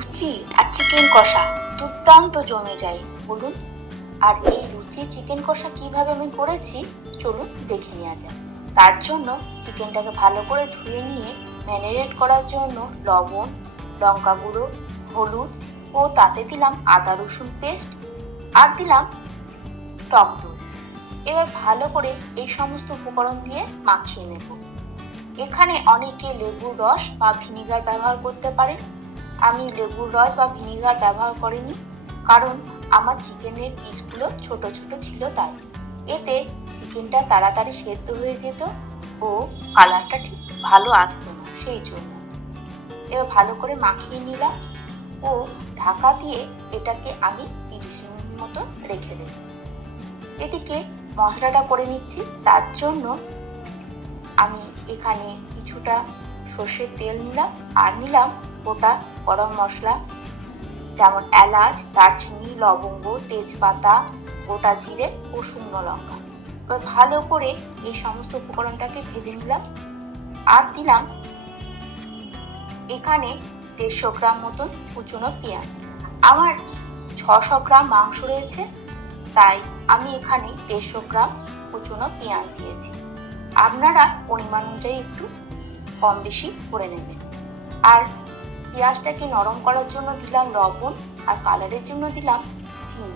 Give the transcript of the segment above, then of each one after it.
লুচি আর chicken কষা দুর্দান্ত জমে যায় বলুন। আর এই লুচি চিকেন কষা কিভাবে আমি করেছি চলুন দেখে নেওয়া যাক। তার জন্য চিকেনটাকে ভালো করে ধুয়ে নিয়ে ম্যারিনেট করার জন্য লবণ, লঙ্কা গুঁড়ো, হলুদ ও তাতে দিলাম আদা রসুন পেস্ট আর দিলাম টক দই। এবার ভালো করে এই সমস্ত উপকরণ দিয়ে মাখিয়ে নেব। এখানে অনেকে লেবুর রস বা ভিনিগার ব্যবহার করতে পারে। আমি লেবুর রস বা ভিনিগার ব্যবহার করিনি, কারণ আমার চিকেনের পিসগুলো ছোট ছোট ছিল তাই। এতে চিকেনটা তাড়াতাড়ি সেদ্ধ হয়ে যেত ও কালারটা ঠিক ভালো আসতো না, সেই জন্য। এবার ভালো করে মাখিয়ে নিলাম ও ঢাকা দিয়ে এটাকে আমি 30 মিনিট মতো রেখে দেব। এদিকে মশলাটা করে নিচ্ছি। তার জন্য আমি এখানে কিছুটা সর্ষের তেল নিলাম আর নিলাম গোটা গরম মশলা, যেমন এলাচ, দারচিনি, লবঙ্গ, তেজপাতা, গোটা জিরে ও শুকনো লঙ্কা। এবার ভালো করে এই সমস্ত উপকরণটাকে ভেজে নিলাম আর দিলাম এখানে 150 গ্রাম মতন কুচনো পেঁয়াজ। আমার 600 গ্রাম মাংস রয়েছে, তাই আমি এখানে 150 গ্রাম কুচনো পেঁয়াজ দিয়েছি। আপনারা পরিমাণ অনুযায়ী একটু কম বেশি করে নেবেন। আর পেঁয়াজটাকে নরম করার জন্য দিলাম লবণ আর কালারের জন্য দিলাম চিনি।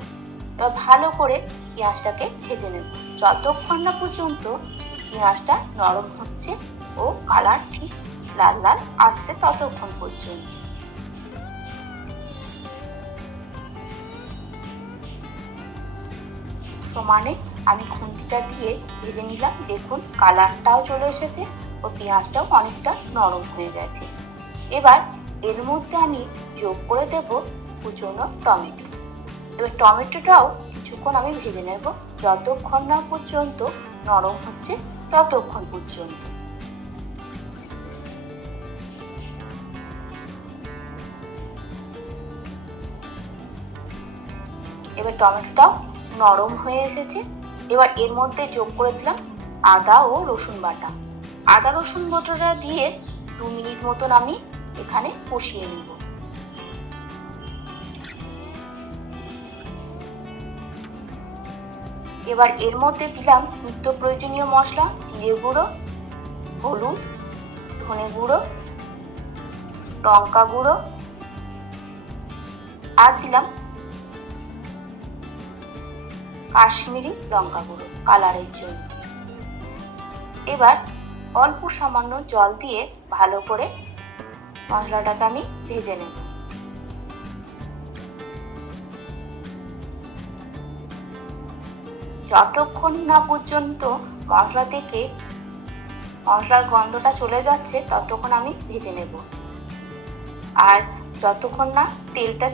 এবার ভালো করে পেঁয়াজটাকে ভেজে নেব যতক্ষণ না পর্যন্ত পেঁয়াজটা নরম হচ্ছে ও কালার ঠিক লাল লাল আসছে ততক্ষণ পর্যন্ত। সমানে আমি খুন্তিটা দিয়ে ভেজে নিলাম। দেখুন কালারটাও চলে এসেছে ও পেঁয়াজটাও অনেকটা নরম হয়ে গেছে। এবার এর মধ্যে আমি যোগ করে দেব কুচনো টমেটো। এবার টমেটোটাও কিছুক্ষণ আমি ভেজে নেব যতক্ষণ না পর্যন্ত নরম হচ্ছে ততক্ষণ পর্যন্ত। এবার টমেটোটাও নরম হয়ে এসেছে। এবার এর মধ্যে যোগ করে দিলাম আদা ও রসুন বাটা। আদা রসুন বাটাটা দিয়ে 2 মিনিট মতন আমি এখানে কষিয়ে নেব। এবার এর মধ্যে দিলাম নিত্য প্রয়োজনীয় মশলা, জিরে গুঁড়ো, হলুদ, ধনে গুঁড়ো, লঙ্কা গুঁড়ো আর দিলাম কাশ্মীরি লঙ্কা গুঁড়ো কালারের জন্য। এবার অল্প সামান্য জল দিয়ে ভালো করে মশলাটাকে আমি ভেজে নেব। যতক্ষণ না পর্যন্ত মশলা থেকে মশলার গন্ধটা চলে যাচ্ছে ততক্ষণ আমি ভেজে নেব। আর যতক্ষণ না তেলটা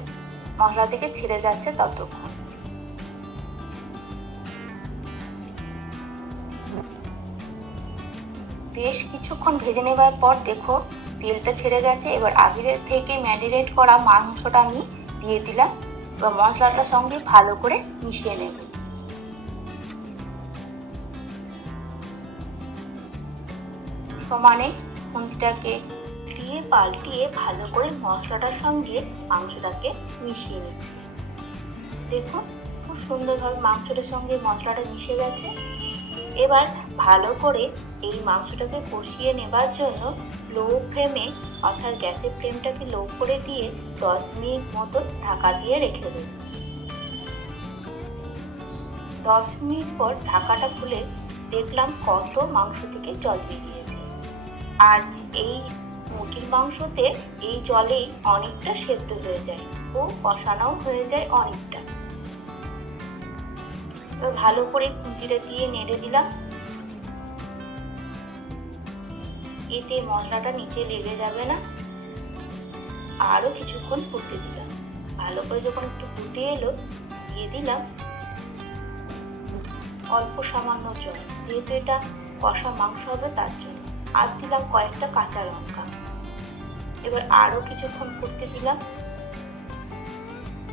মশলা থেকে ছেড়ে যাচ্ছে ততক্ষণ। বেশ কিছুক্ষণ ভেজে নেবার পর দেখো তেলটা ছেড়ে গেছে। এবার আগের থেকে ম্যারিনেট করা মাংসটা আমি দিয়ে দিলাম। এবার মশলাটার সঙ্গে ভালো করে মিশিয়ে নেব। সমানে খুন্তিটাকে দিয়ে পাল্টিয়ে ভালো করে মশলাটার সঙ্গে মাংসটাকে মিশিয়ে নিচ্ছি। দেখুন খুব সুন্দরভাবে মাংসটার সঙ্গে মশলাটা মিশে গেছে। এবার ভালো করে এই মাংসটাকে কষিয়ে নেবার জন্য লো ফ্লেমে, অর্থাৎ গ্যাসের ফ্লেমটাকে লো করে দিয়ে 10 মিনিট মতো ঢাকা দিয়ে রেখে দেব। 10 মিনিট পর ঢাকাটা খুলে দেখলাম কত মাংস থেকে জল বেরিয়েছে। আর এই মুরগির মাংসতে এই জলেই অনেকটা সেদ্ধ হয়ে যায় ও কষানোও হয়ে যায় অনেকটা। ভালো করে খুন্তিটা দিয়ে নেড়ে দিলাম। এতে মশলাটা নিচে লেগে যাবে না। আরো কিছুক্ষণ ফুটতে দিলাম। ভালো করে যখন একটু ফুটে এলো দিয়ে দিলাম অল্প সামান্য জল, যেহেতু এটা কষা মাংস হবে তার জন্য। আর দিলাম কয়েকটা কাঁচা লঙ্কা। এবার আরো কিছুক্ষণ ফুটতে দিলাম।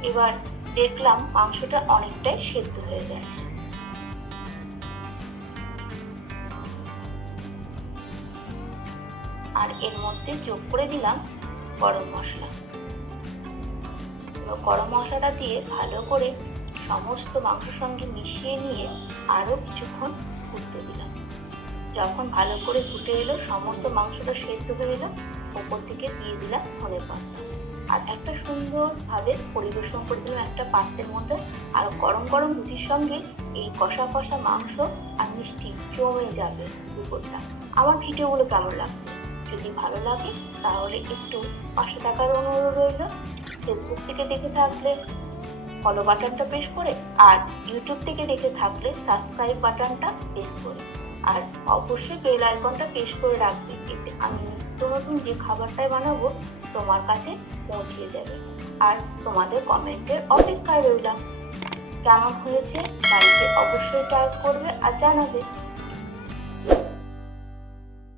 এবার দেখলাম মাংসটা অনেকটাই সেদ্ধ হয়ে গেছে। আর এর মধ্যে যোগ করে দিলাম গরম মশলা। গরম মশলাটা দিয়ে ভালো করে সমস্ত মাংসের সঙ্গে মিশিয়ে নিয়ে আরও কিছুক্ষণ ফুটতে দিলাম। যখন ভালো করে ফুটে এলো, সমস্ত মাংসটা সেদ্ধ হয়ে এলো, ওপর থেকে দিয়ে দিলাম ধনেপাতা আর একটা সুন্দরভাবে পরিবেশন করে দিলাম একটা পাত্রের মধ্যে। আর গরম গরম লুচির সঙ্গে এই কষা কষা মাংস আর মিষ্টি জমে যাবে দুপুরটা। আমার ভিডিওগুলো কেমন লাগছে? যদি ভালো লাগে তাহলে একটু পাশে থাকার অনুরোধ রইল। ফেসবুক থেকে দেখে থাকলে ফলো বাটনটা প্রেস করে, আর ইউটিউব থেকে দেখে থাকলে সাবস্ক্রাইব বাটনটা প্রেস করে, আর অবশ্যই বেল আইকনটা প্রেস করে রাখবে। এতে আমি নিত্য নতুন যে খাবারটাই বানাবো তোমার কাছে পৌঁছে যাবে। আর তোমাদের কমেন্টের অপেক্ষায় রইলাম। কেমন হয়েছে বাড়িতে অবশ্যই ট্রাই করবে আর জানাবে।